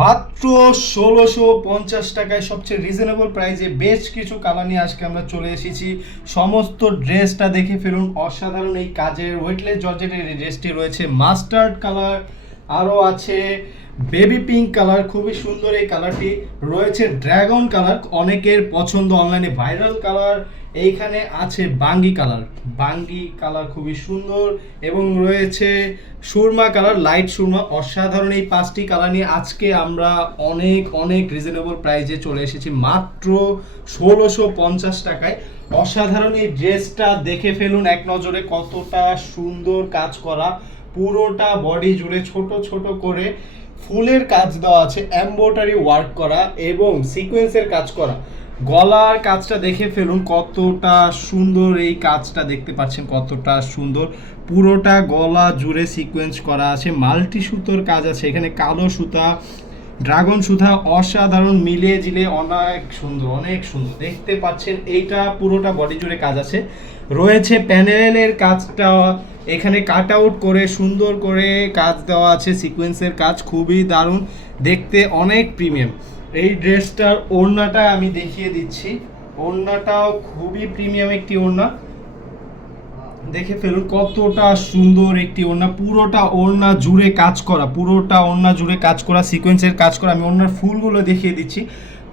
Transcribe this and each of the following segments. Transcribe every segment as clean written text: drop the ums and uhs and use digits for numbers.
মাত্র ১৬৫০ টাকায় সবচেয়ে রিজনেবল প্রাইসে বেশ কিছু কালার নিয়ে আজকে আমরা চলে এসেছি। সমস্ত ড্রেসটা দেখে ফেলুন, অসাধারণ এই কাজের ওয়েটলেস জর্জেটের এই ড্রেসটি রয়েছে মাস্টার্ড কালার, আরও আছে বেবি পিঙ্ক কালার, খুবই সুন্দর এই কালারটি রয়েছে, ড্রাগন কালার অনেকের পছন্দ, অনলাইনে ভাইরাল কালার। এইখানে আছে বাঙ্গি কালার খুবই সুন্দর, এবং রয়েছে সুরমা কালার, লাইট সুরমা। অসাধারণ এই পাঁচটি কালার নিয়ে আজকে আমরা অনেক অনেক রিজনেবল প্রাইসে চলে এসেছি মাত্র ১৬৫০ টাকায়। অসাধারণ এই ড্রেসটা দেখে ফেলুন এক নজরে, কতটা সুন্দর কাজ করা, পুরোটা বডি জুড়ে ছোট ছোট করে ফুলের কাজ দেওয়া আছে, এমব্রয়ডারি ওয়ার্ক করা এবং সিকোয়েন্সের কাজ করা। গলার কাজটা দেখে ফেলুন, কতটা সুন্দর এই কাজটা দেখতে পাচ্ছেন, কতটা সুন্দর, পুরোটা গলা জুড়ে সিকোয়েন্স করা আছে, মাল্টি সুতোর কাজ আছে এখানে, কালো সুতা, ড্রাগন সুতা, অসাধারণ মিলিয়ে জিলে অনেক সুন্দর দেখতে পাচ্ছেন। এইটা পুরোটা বডি জুড়ে কাজ আছে, রয়েছে প্যানেলের কাজটা এখানে কাট আউট করে সুন্দর করে কাজ দেওয়া আছে, সিকোয়েন্সের কাজ খুবই দারুণ দেখতে, অনেক প্রিমিয়াম। এই ড্রেসটার ওড়নাটা আমি দেখিয়ে দিচ্ছি, ওড়নাটাও খুবই প্রিমিয়াম একটি ওড়না, দেখে ফেলুন কতটা সুন্দর একটি ওড়না, পুরোটা ওড়না জুড়ে কাজ করা, সিকোয়েন্সের কাজ করা। আমি ওড়নার ফুলগুলো দেখিয়ে দিচ্ছি,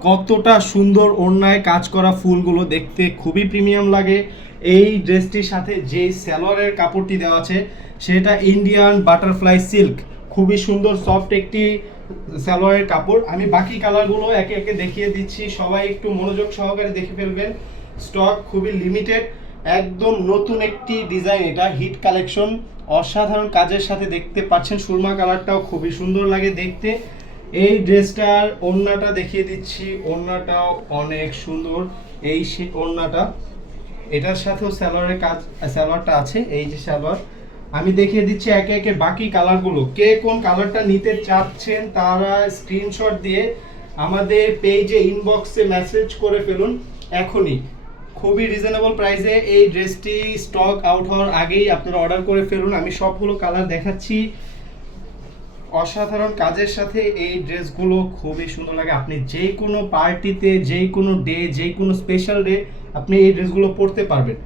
কতটা সুন্দর ওড়নায় কাজ করা ফুলগুলো দেখতে খুবই প্রিমিয়াম লাগে। এই ড্রেসটির সাথে যেই সালোয়ারের কাপড়টি দেওয়া আছে সেটা ইন্ডিয়ান বাটারফ্লাই সিল্ক, খুবই সুন্দর সফট একটি সালোয়ারের কাপড়। আমি বাকি কালারগুলো একে একে দেখিয়ে দিচ্ছি, সবাই একটু মনোযোগ সহকারে দেখে ফেলবেন। স্টক খুবই লিমিটেড, একদম নতুন একটি ডিজাইন, এটা হিট কালেকশন, অসাধারণ কাজের সাথে দেখতে পাচ্ছেন। সুরমা কালারটাও খুবই সুন্দর লাগে দেখতে। এই ড্রেসটার ওড়নাটা দেখিয়ে দিচ্ছি, ওড়নাটাও অনেক সুন্দর, এই ওড়নাটা, এটার সাথেও সালোয়ারটা আছে, এই যে সালোয়ার। আমি দেখিয়ে দিচ্ছি একে একে বাকি কালারগুলো। কে কোন কালারটা নিতে চাচ্ছেন তারা স্ক্রিনশট দিয়ে আমাদের পেজে ইনবক্সে মেসেজ করে ফেলুন এখনই। খুবই রিজনেবল প্রাইসে এই ড্রেসটি স্টক আউট হওয়ার আগেই আপনারা অর্ডার করে ফেলুন। আমি সবগুলো কালার দেখাচ্ছি, অসাধারণ কাজের সাথে এই ড্রেসগুলো খুবই সুন্দর লাগে। আপনি যে কোনো পার্টিতে, যে কোনো ডে, যে কোনো স্পেশাল ডে আপনি এই ড্রেসগুলো পরতে পারবেন।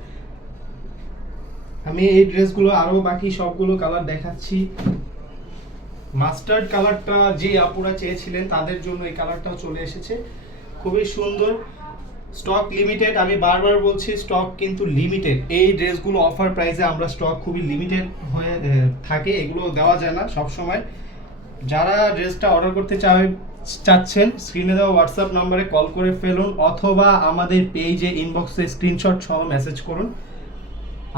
আমি এই ড্রেসগুলো আরও বাকি সবগুলো কালার দেখাচ্ছি। মাস্টার্ড কালারটা যে আপুরা চেয়েছিলেন তাদের জন্য এই কালারটাও চলে এসেছে, খুবই সুন্দর। স্টক লিমিটেড, আমি বারবার বলছি স্টক কিন্তু লিমিটেড। এই ড্রেসগুলো অফার প্রাইসে আমরা স্টক খুবই লিমিটেড হয়ে থাকে, এগুলো দেওয়া যায় না সব সময়। যারা ড্রেসটা অর্ডার করতে চাচ্ছেন স্ক্রিনে দেওয়া হোয়াটসঅ্যাপ নাম্বারে কল করে ফেলুন, অথবা আমাদের পেজে ইনবক্সে স্ক্রিনশট সহ মেসেজ করুন।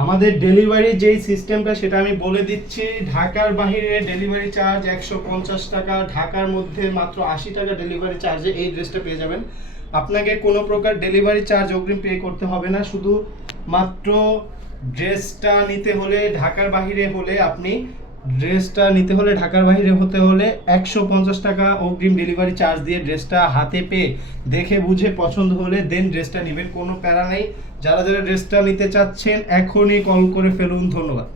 আমাদের ডেলিভারি যেই সিস্টেমটা সেটা আমি বলে দিচ্ছি। ঢাকার বাইরে ডেলিভারি চার্জ ১৫০ টাকা, ঢাকার মধ্যে মাত্র ৮০ টাকা ডেলিভারি চার্জে এই ড্রেসটা পেয়ে যাবেন। আপনাকে কোনো প্রকার ডেলিভারি চার্জ অগ্রিম পে করতে হবে না, শুধু মাত্র ড্রেসটা নিতে হলে ঢাকার বাইরে হলে আপনি ঢাকার বাইরে হতে হলে ১৫০ টাকা অগ্রিম ডেলিভারি চার্জ দিয়ে ড্রেসটা হাতে পেয়ে দেখে বুঝে পছন্দ হলে দেন ড্রেসটা নেবেন, কোনো প্যারা নেই। যারা যারা ড্রেসটা নিতে চাচ্ছেন এখনই কল করে ফেলুন। ধন্যবাদ।